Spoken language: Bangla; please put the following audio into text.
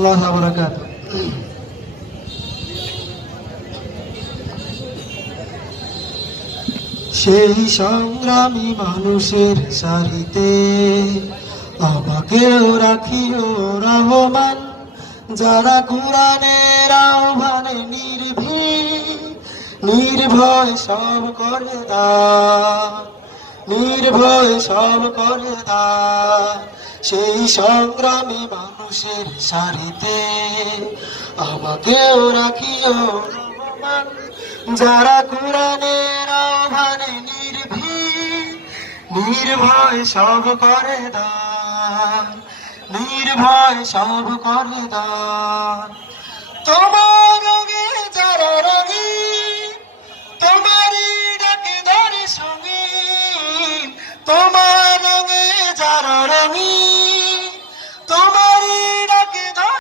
রহমতুল্লাহ বারাকাতুহু। সেই সংগ্রামী মানুষের সারিতে আমাকেও রাখিও রহমান, যারা কোরআনের আহ্বানে নির্ভয় সব করে দান, নির্ভয় সব করে দান। সেই সংগ্রামী মানুষের সারিতে আমাকেও রাখিও রহমান, যারা কোরআনের আহ্বানে নির্ভয় সব করে দান, নির্ভয় সব করে দান। তোমার রঙে যারা রঙী, তোমারই ডাকে ধরে সঙ্গী, তোমার রঙে যারা রঙী,